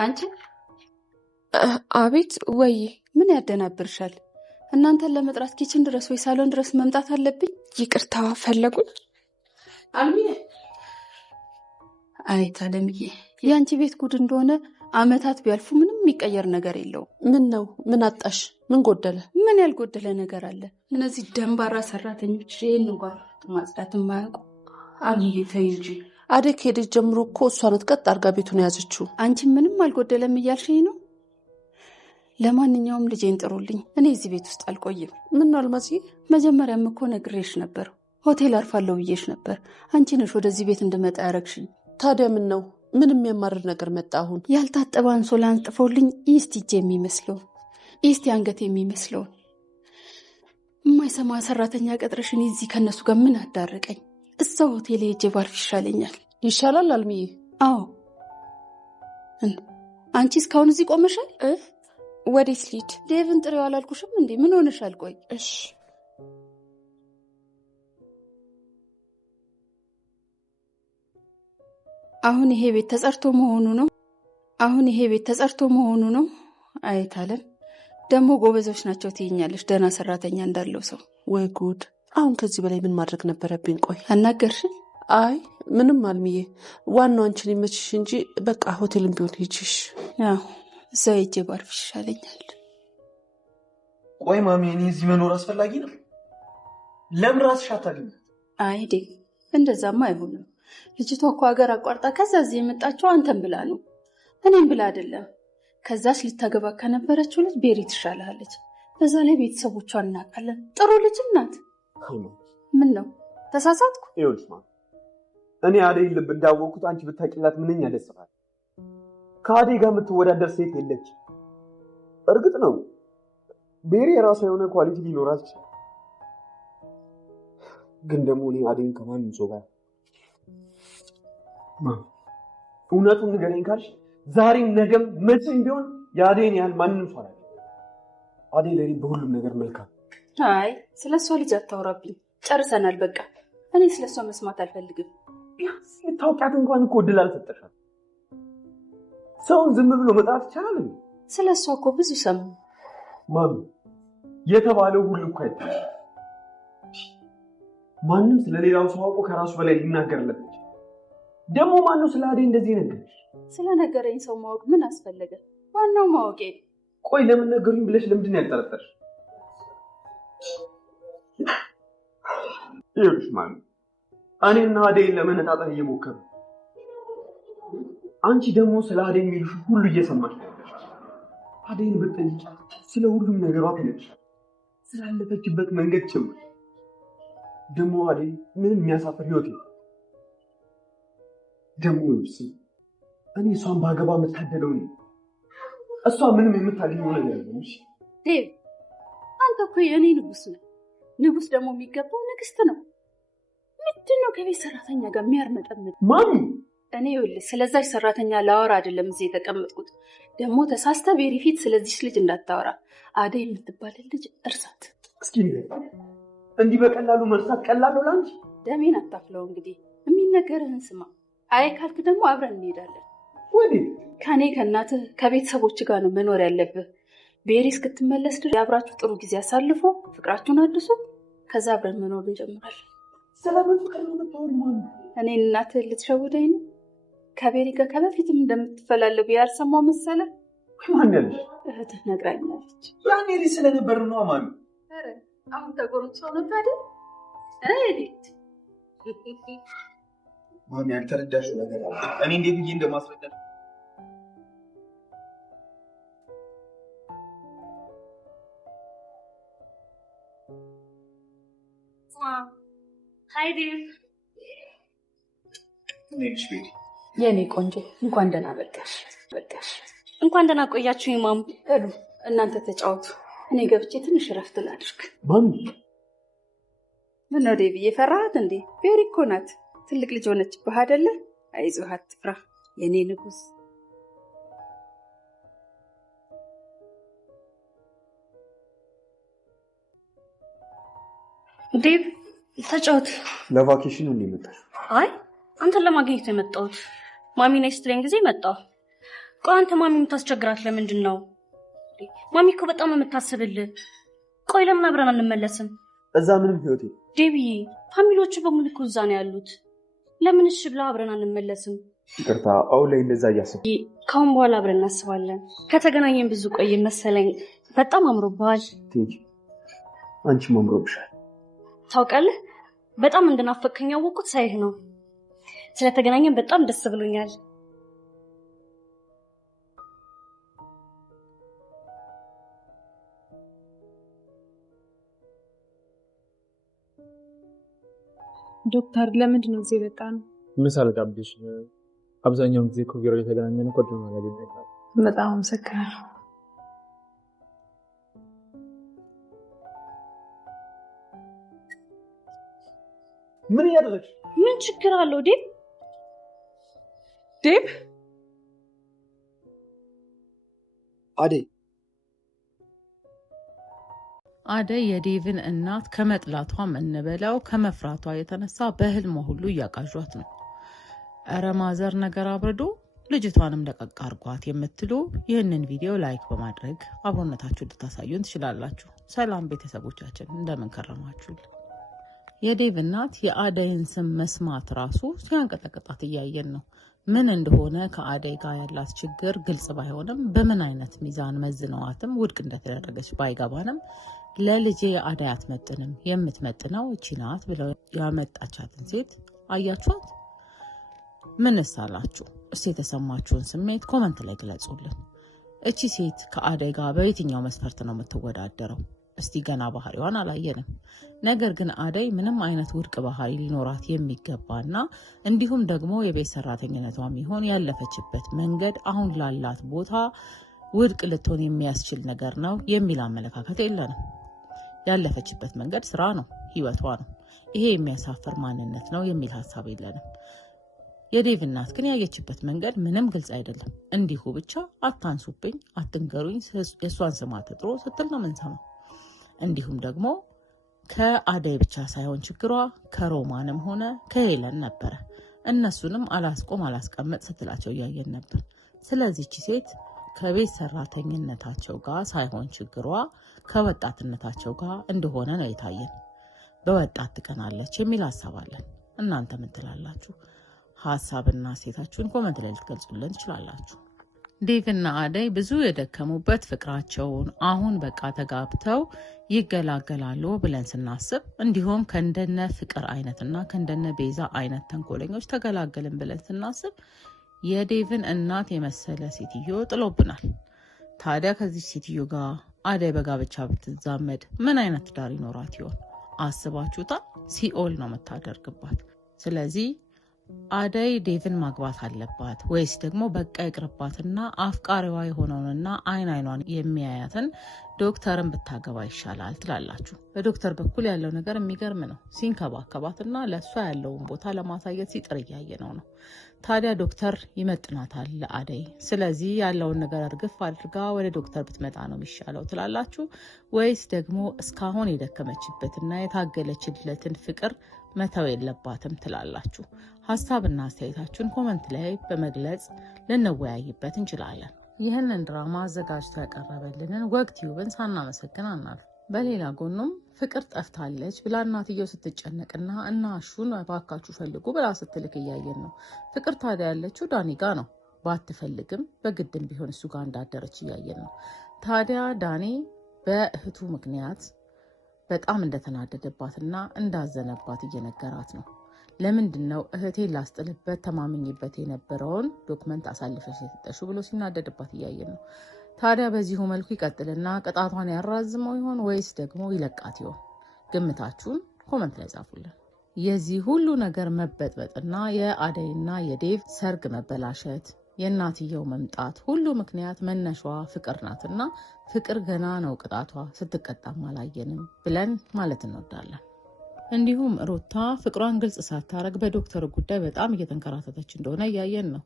አንቺ አቤት ወይ ምን ያደናብርሻል? እናንተን ለመጥራት ኪችን ድረስ ወይ ሳሎን ድረስ መምጣት አለብኝ? ይቅርታ ፈለጉኝ? አልሚዬ አይት አለምዬ ያንቺ ቤት ጉድ እንደሆነ አመታት ቢያልፉ ምንም የሚቀየር ነገር የለው። ምን ነው? ምን አጣሽ? ምን ጎደለ? ምን ያልጎደለ ነገር አለ? እነዚህ ደንባራ ሰራተኞች ይሄን እንኳን ማጽዳት የማያውቁ። አልሚዬ ተይ እንጂ። አደይ ከሄደች ጀምሮ እኮ እሷ ናት ቀጥ አድርጋ ቤቱን ያዘችው። አንቺ ምንም አልጎደለም እያልሽኝ ነው? ለማንኛውም ልጄን ጥሩልኝ። እኔ እዚህ ቤት ውስጥ አልቆይም። ምን ነው አልማዝዬ? መጀመሪያም እኮ ነግሬሽ ነበር። ሆቴል አርፋለሁ ብዬሽ ነበር። አንቺ ነሽ ወደዚህ ቤት እንድመጣ ያረግሽኝ። ታዲያ ምን ነው? ምንም የሚያማርር ነገር መጣ? አሁን ያልታጠበ አንሶላ አንጥፎልኝ ኢስት እጄ የሚመስለው ኢስት አንገት የሚመስለው የማይሰማ ሰራተኛ ቀጥረሽን እዚህ ከነሱ ጋር ምን አዳረቀኝ? እዛው ሆቴል ሄጄ ባርፍ ይሻለኛል። ይሻላል አልሚዬ? አዎ። አንቺ እስካሁን እዚህ ቆመሻል? ወዴት ልሂድ? ዴቭን ጥሬው አላልኩሽም እንዴ? ምን ሆነሻል? ቆይ እሺ። አሁን ይሄ ቤት ተጸርቶ መሆኑ ነው። አይታለም ደግሞ ጎበዞች ናቸው ትይኛለሽ፣ ደህና ሰራተኛ እንዳለው ሰው። ወይ ጉድ! አሁን ከዚህ በላይ ምን ማድረግ ነበረብኝ? ቆይ አናገርሽን? አይ ምንም አልሚዬ፣ ዋናው አንቺን ይመችሽ እንጂ በቃ ሆቴልም ቢሆን ሂጂሽ። ያው እዛ ሄጄ ባርፍ ይሻለኛል። ቆይ ማሚ፣ እኔ እዚህ መኖር አስፈላጊ ነው? ለምን ራስሽ አታገኝም? አይ ዴ እንደዛማ አይሆንም። ልጅቷ እኮ ሀገር አቋርጣ ከዛ እዚህ የመጣችው አንተን ብላ ነው፣ እኔም ብላ አይደለም። ከዛች ልታገባ ከነበረችው ልጅ ቤሪ ትሻላለች። በዛ ላይ ቤተሰቦቿን እናውቃለን። ጥሩ ልጅም ናት። ምን ነው ተሳሳትኩ? ይኸውልሽ ማሚ፣ እኔ አደይ ልብ እንዳወቅኩት አንቺ ብታቂላት ምንኛ ደስ ይላል። ከአደይ ጋር የምትወዳደር ሴት የለች። እርግጥ ነው ቤሪ የራሷ የሆነ ኳሊቲ ሊኖራት ይችላል። ግን ደግሞ እኔ አደይን ከማንም ሰው ጋር እውነቱን ንገረኝ ካልሽ ዛሬም ነገም መቼም ቢሆን የአደይን ያህል ማንም ሰው አላለ። አደይ ለኔ በሁሉም ነገር መልካም። አይ ስለሷ ልጅ አታውራብኝ። ጨርሰናል በቃ። እኔ ስለሷ መስማት አልፈልግም። ታውቂያት እንኳን እኮ እድል አልሰጠሻል። ሰውን ዝም ብሎ መጣት ይቻላል? ስለሷ እኮ ብዙ ሰሙ። ማሚ የተባለው ሁሉ እኮ አይደለም። ማንም ስለሌላው ሰው አውቆ ከራሱ በላይ ሊናገርለት ይችላል። ደግሞ ማነው ስለ አደይ እንደዚህ ነገርሽ? ስለነገረኝ ሰው ማወቅ ምን አስፈለገ? ዋናው ማወቄ። ቆይ ለምን ነገሩኝ ብለሽ ለምንድን ነው ያልጠረጠርሽ? ይኸውልሽ ማሚ፣ እኔና አደይን ለመነጣጠል እየሞከሩ፣ አንቺ ደግሞ ስለ አደይ የሚሉሽ ሁሉ እየሰማሽ ነው። አደይን ብትጠይቂ ስለ ሁሉም ነገሯ ትነግርሻለች፣ ስላለፈችበት መንገድ ጭምር። ደግሞ አደይ ምንም የሚያሳፍር ህይወት ነው። ደግሞ እኔ እሷን ባገባ የምታደለው ነው። እሷ ምንም የምታገኘው ነገር የለም። ዴቭ አንተ እኮ የእኔ ንጉስ ነህ። ንጉስ ደግሞ የሚገባው ንግስት ነው። ምንድን ነው ከቤት ሰራተኛ ጋር የሚያርመጠምጥ? ማሚ እኔ ይኸውልህ ስለዛች ሰራተኛ ላወራ አይደለም እዚህ የተቀመጥኩት። ደግሞ ተሳስተ ቤሪ ፊት ስለዚህ ልጅ እንዳታወራ። አደይ የምትባል ልጅ እርሳት። እስኪ እንዲህ በቀላሉ መርሳት ቀላል ነው ላንቺ? ደሜን አታፍለው። እንግዲህ የሚነገርህን ስማ። አይ ካልክ ደግሞ አብረን እንሄዳለን። ወዴት? ከኔ ከእናትህ ከቤተሰቦች ጋር ነው መኖር ያለብህ። ቤሪ እስክትመለስ ድረስ አብራችሁ ጥሩ ጊዜ አሳልፎ ፍቅራችሁን አድሱ። ከዛ አብረን መኖር እንጀምራለን። ስለምን ፍቅር ነው የምታወሪው ማሚ? እኔን እናትህ ልትሸውደኝ ነው? ከቤሪ ጋር ከበፊትም እንደምትፈላለጉ ያልሰማው መሰለ? ማን ያለሽ? እህትህ ነግራኛለች። ያኔ ልጅ ስለነበር ነው ማሚ። ኧረ አሁን ተጎርምሶ ነበር አይደል? እህት ማሚ ያልተረዳሽው ነገር አለ። እኔ እንዴት ብዬ እንደማስረዳት ሃይ ዴቭ። ነሽ ቤሪ? የኔ ቆንጆ እንኳን ደህና መጣሽ። እንኳን ደህና ቆያችሁ ማሙ። ሄዱ እናንተ ተጫወቱ፣ እኔ ገብቼ ትንሽ እረፍት ላድርግ። ማሚ ምን ነው ዴቭ እየፈራሃት እንዴ? ቤሪ እኮ ናት፣ ትልቅ ልጅ ሆነችብህ አይደለ? አይዞህ አትፍራ የኔ ንጉስ። ዴቭ ተጫወት። ለቫኬሽን ነው የመጣሽ? አይ አንተን ለማግኘት የመጣሁት ማሚ ነይ ስትለኝ ጊዜ መጣሁ። ቆይ አንተ ማሚ የምታስቸግራት ለምንድን ነው? ማሚ እኮ በጣም የምታስብልህ። ቆይ ለምን አብረን አንመለስም? እዛ ምንም ህይወቴ ዴቢዬ፣ ፋሚሊዎቹ በሙሉ እኮ እዛ ነው ያሉት። ለምን እሺ ብላ አብረን አንመለስም? ይቅርታ፣ አሁን ላይ እንደዛ እያሰብኩ። ካሁን በኋላ አብረን እናስባለን። ከተገናኘን ብዙ ቆየን መሰለኝ። በጣም አምሮብሃል። አንቺም አምሮብሻል። ታውቃለህ፣ በጣም እንደናፈቅከኝ ያወቅኩት ሳይህ ነው። ስለተገናኘን በጣም ደስ ብሎኛል። ዶክተር ለምንድን ነው እዚህ የመጣነው? ምሳ ልጋብዝሽ። አብዛኛውን ጊዜ እኮ ቢሮ የተገናኘነው ቆንጆ ነገር ይመጣል። በጣም አመሰግናለሁ። ምን እያደረግሽ? ምን ችግር አለው ዴብ? ዴብ አደይ የዴቭን እናት ከመጥላቷ እንበለው ከመፍራቷ የተነሳ በህልሟ ሁሉ እያቃዣት ነው። እረ ማዘር ነገር አብርዶ ልጅቷንም ለቀቅ አርጓት የምትሉ ይህንን ቪዲዮ ላይክ በማድረግ አብሮነታችሁ ልታሳዩን ትችላላችሁ። ሰላም ቤተሰቦቻችን፣ እንደምን ከረማችሁልን? የዴቭ እናት የአደይን ስም መስማት ራሱ ሲያንቀጠቅጣት እያየን ነው። ምን እንደሆነ ከአደይ ጋር ያላት ችግር ግልጽ ባይሆንም በምን አይነት ሚዛን መዝነዋትም ውድቅ እንደተደረገች ባይገባንም ለልጄ አደይ አትመጥንም፣ የምትመጥነው እቺ ናት ብለው ያመጣቻትን ሴት አያችኋት? ምንስ አላችሁ? እስቲ የተሰማችሁን ስሜት ኮመንት ላይ ግለጹልን። እቺ ሴት ከአደይ ጋር በየትኛው መስፈርት ነው የምትወዳደረው? እስቲ ገና ባህሪዋን አላየንም። ነገር ግን አደይ ምንም አይነት ውድቅ ባህሪ ሊኖራት የሚገባና እንዲሁም ደግሞ የቤት ሰራተኝነቷም ይሆን ያለፈችበት መንገድ አሁን ላላት ቦታ ውድቅ ልትሆን የሚያስችል ነገር ነው የሚል አመለካከት የለንም። ያለፈችበት መንገድ ስራ ነው፣ ህይወቷ ነው። ይሄ የሚያሳፍር ማንነት ነው የሚል ሀሳብ የለንም። የዴቭ እናት ግን ያየችበት መንገድ ምንም ግልጽ አይደለም። እንዲሁ ብቻ አታንሱብኝ፣ አትንገሩኝ፣ የእሷን ስም አትጥሩ ስትል ነው ምንሰማው። እንዲሁም ደግሞ ከአደይ ብቻ ሳይሆን ችግሯ ከሮማንም ሆነ ከሄለን ነበረ። እነሱንም አላስቆም አላስቀምጥ ስትላቸው እያየን ነበር። ስለዚህች ሴት ከቤት ሰራተኝነታቸው ጋር ሳይሆን ችግሯ ከወጣትነታቸው ጋር እንደሆነ ነው የታየን። በወጣት ትቀናለች የሚል ሀሳብ አለን። እናንተ ምን ትላላችሁ? ሀሳብና ሴታችሁን ኮመንት ላይ ልትገልጹልን ትችላላችሁ። ዴቭና አደይ ብዙ የደከሙበት ፍቅራቸውን አሁን በቃ ተጋብተው ይገላገላሉ ብለን ስናስብ፣ እንዲሁም ከእንደነ ፍቅር አይነትና ከእንደነ ቤዛ አይነት ተንኮለኞች ተገላገልን ብለን ስናስብ የዴቭን እናት የመሰለ ሴትዮ ጥሎብናል። ታዲያ ከዚህ ሴትዮ ጋር አደይ በጋብቻ ብትዛመድ ምን አይነት ትዳር ይኖራት ይሆን? አስባችሁታል? ሲኦል ነው የምታደርግባት። ስለዚህ አደይ ዴቭን ማግባት አለባት ወይስ ደግሞ በቃ ይቅርባትና አፍቃሪዋ የሆነውንና አይኗን የሚያያትን ዶክተርን ብታገባ ይሻላል ትላላችሁ? በዶክተር በኩል ያለው ነገር የሚገርም ነው። ሲንከባከባትና ለእሷ ያለውን ቦታ ለማሳየት ሲጥር እያየ ነው። ታዲያ ዶክተር ይመጥናታል ለአደይ። ስለዚህ ያለውን ነገር እርግፍ አድርጋ ወደ ዶክተር ብትመጣ ነው የሚሻለው ትላላችሁ? ወይስ ደግሞ እስካሁን የደከመችበትና የታገለችለትን ፍቅር መተው የለባትም ትላላችሁ? ሀሳብና አስተያየታችሁን ኮመንት ላይ በመግለጽ ልንወያይበት እንችላለን። ይህንን ድራማ አዘጋጅቶ ያቀረበልንን ወግ ቲዩብን ሳናመሰግን አናልፍ። በሌላ ጎኑም ፍቅር ጠፍታለች ብላ እናትየው ስትጨነቅና እና አሹን ባካችሁ ፈልጉ ብላ ስትልክ እያየን ነው። ፍቅር ታዲያ ያለችው ዳኒ ጋ ነው። ባትፈልግም በግድም ቢሆን እሱ ጋር እንዳደረች እያየን ነው። ታዲያ ዳኒ በእህቱ ምክንያት በጣም እንደተናደደባትና እንዳዘነባት እየነገራት ነው። ለምንድን ነው እህቴን ላስጥልበት ተማምኝበት የነበረውን ዶክመንት አሳልፈሽ የሰጠሽው ብሎ ሲናደድባት እያየን ነው። ታዲያ በዚሁ መልኩ ይቀጥልና ቅጣቷን ያራዝመው ይሆን ወይስ ደግሞ ይለቃት ይሆን? ግምታችሁን ኮመንት ላይ ጻፉልን። የዚህ ሁሉ ነገር መበጥበጥና የአደይና የዴቭ ሰርግ መበላሸት፣ የእናትየው መምጣት ሁሉ ምክንያት መነሻዋ ፍቅር ናትና ፍቅር ገና ነው ቅጣቷ፣ ስትቀጣም አላየንም ብለን ማለት እንወዳለን። እንዲሁም ሩታ ፍቅሯን ግልጽ ሳታረግ በዶክተሩ ጉዳይ በጣም እየተንከራተተች እንደሆነ እያየን ነው።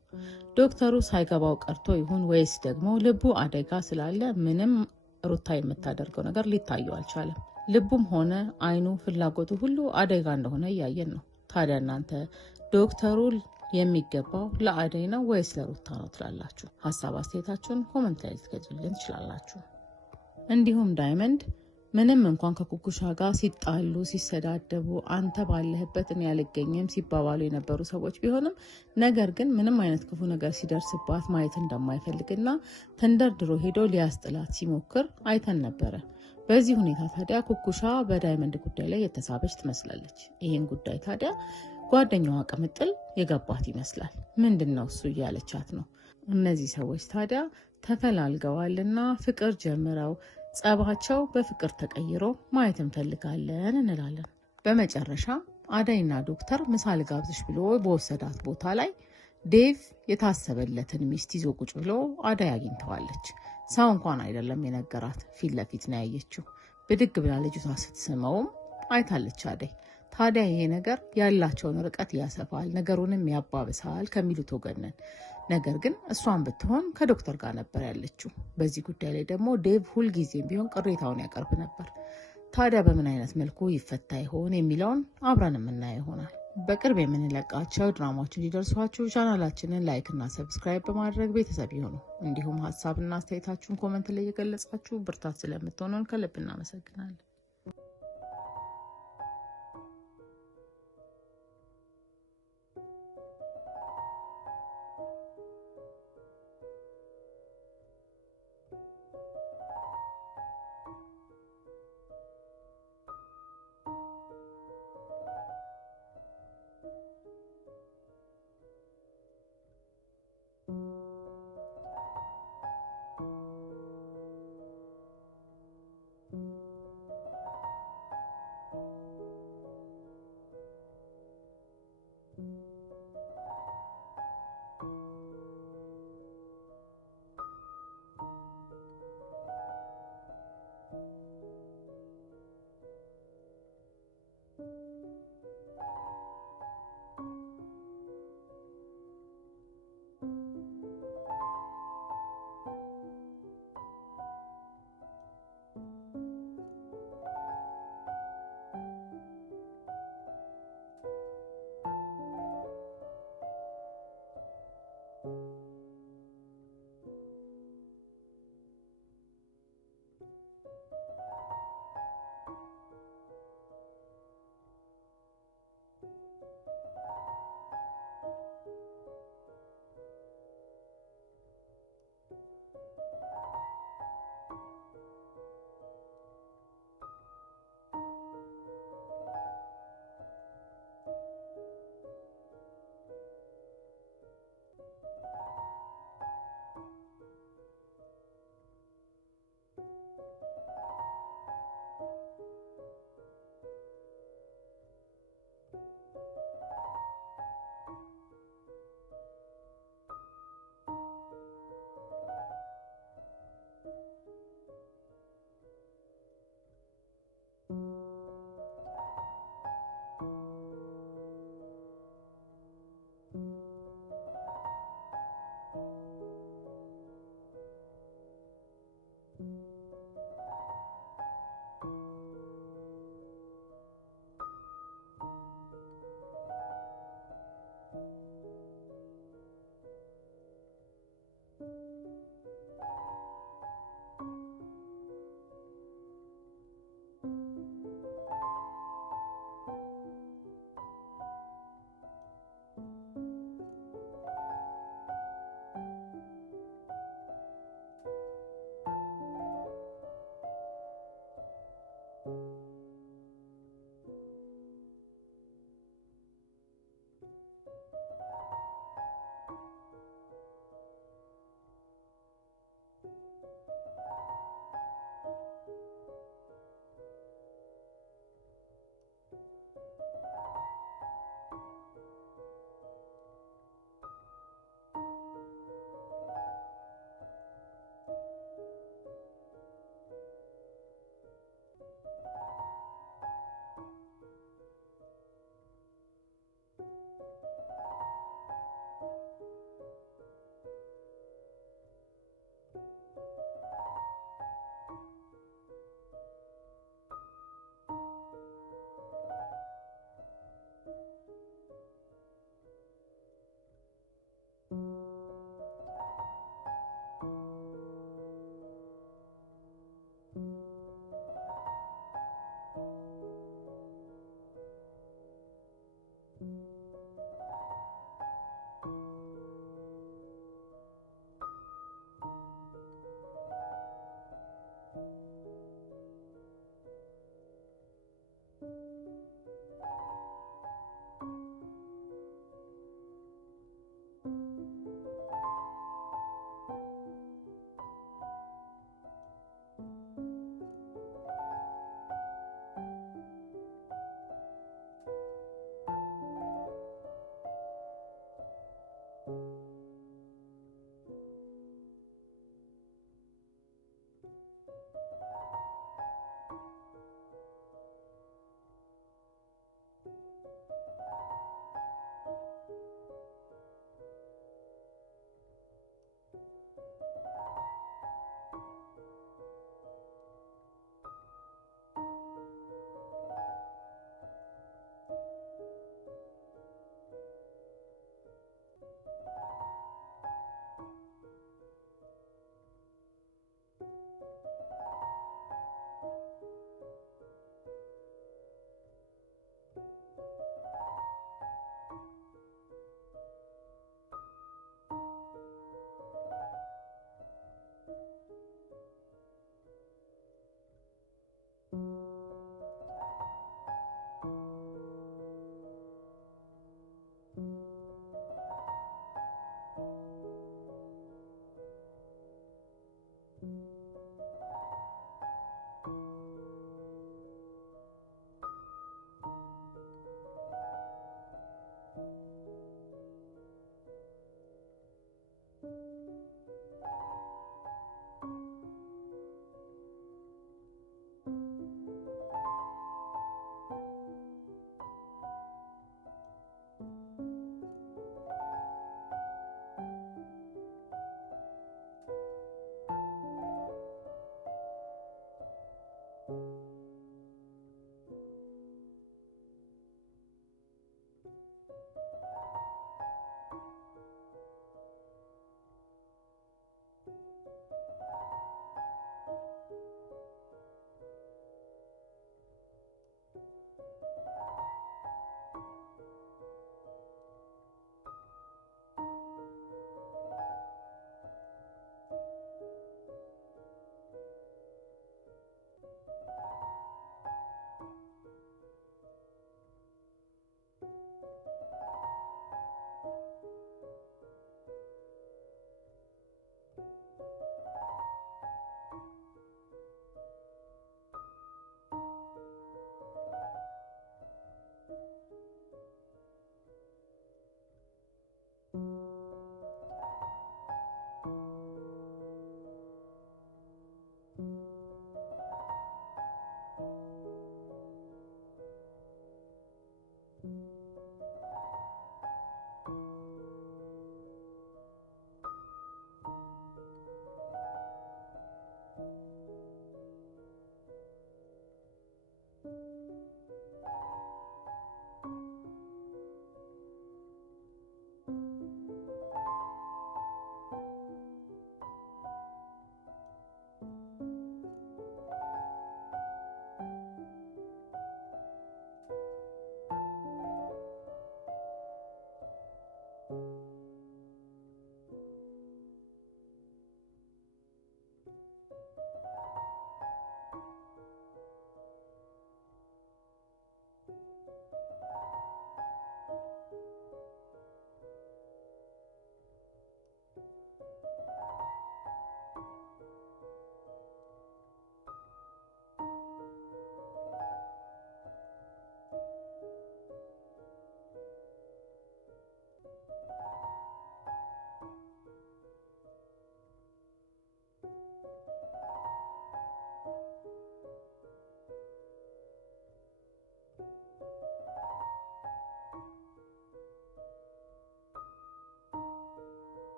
ዶክተሩ ሳይገባው ቀርቶ ይሁን ወይስ ደግሞ ልቡ አደጋ ስላለ ምንም ሩታ የምታደርገው ነገር ሊታየው አልቻለም። ልቡም ሆነ አይኑ ፍላጎቱ ሁሉ አደጋ እንደሆነ እያየን ነው። ታዲያ እናንተ ዶክተሩ የሚገባው ለአደይ ነው ወይስ ለሩታ ነው ትላላችሁ? ሀሳብ አስተያየታችሁን ኮመንት ላይ ልትገልጹልን ትችላላችሁ። እንዲሁም ዳይመንድ ምንም እንኳን ከኩኩሻ ጋር ሲጣሉ ሲሰዳደቡ አንተ ባለህበት እኔ አልገኝም ሲባባሉ የነበሩ ሰዎች ቢሆንም ነገር ግን ምንም አይነት ክፉ ነገር ሲደርስባት ማየት እንደማይፈልግና ተንደርድሮ ሄዶ ሊያስጥላት ሲሞክር አይተን ነበረ። በዚህ ሁኔታ ታዲያ ኩኩሻ በዳይመንድ ጉዳይ ላይ የተሳበች ትመስላለች። ይህን ጉዳይ ታዲያ ጓደኛዋ ቅምጥል የገባት ይመስላል። ምንድነው እሱ እያለቻት ነው። እነዚህ ሰዎች ታዲያ ተፈላልገዋልና ፍቅር ጀምረው ጸባቸው በፍቅር ተቀይሮ ማየት እንፈልጋለን እንላለን። በመጨረሻ አደይና ዶክተር ምሳ ልጋብዝሽ ብሎ በወሰዳት ቦታ ላይ ዴቭ የታሰበለትን ሚስት ይዞ ቁጭ ብሎ አደይ አግኝተዋለች። ሰው እንኳን አይደለም የነገራት፣ ፊት ለፊት ነው ያየችው። ብድግ ብላ ልጅቷ ስትስመውም አይታለች አደይ። ታዲያ ይሄ ነገር ያላቸውን ርቀት ያሰፋል፣ ነገሩንም ያባብሳል ከሚሉት ወገን ነን። ነገር ግን እሷን ብትሆን ከዶክተር ጋር ነበር ያለችው። በዚህ ጉዳይ ላይ ደግሞ ዴቭ ሁልጊዜም ቢሆን ቅሬታውን ያቀርብ ነበር። ታዲያ በምን አይነት መልኩ ይፈታ ይሆን የሚለውን አብረን የምናየው ይሆናል። በቅርብ የምንለቃቸው ድራማዎች እንዲደርሷችሁ ቻናላችንን ላይክ እና ሰብስክራይብ በማድረግ ቤተሰብ ይሁኑ። እንዲሁም ሀሳብና አስተያየታችሁን ኮመንት ላይ የገለጻችሁ ብርታት ስለምትሆኑን ከልብ እናመሰግናለን።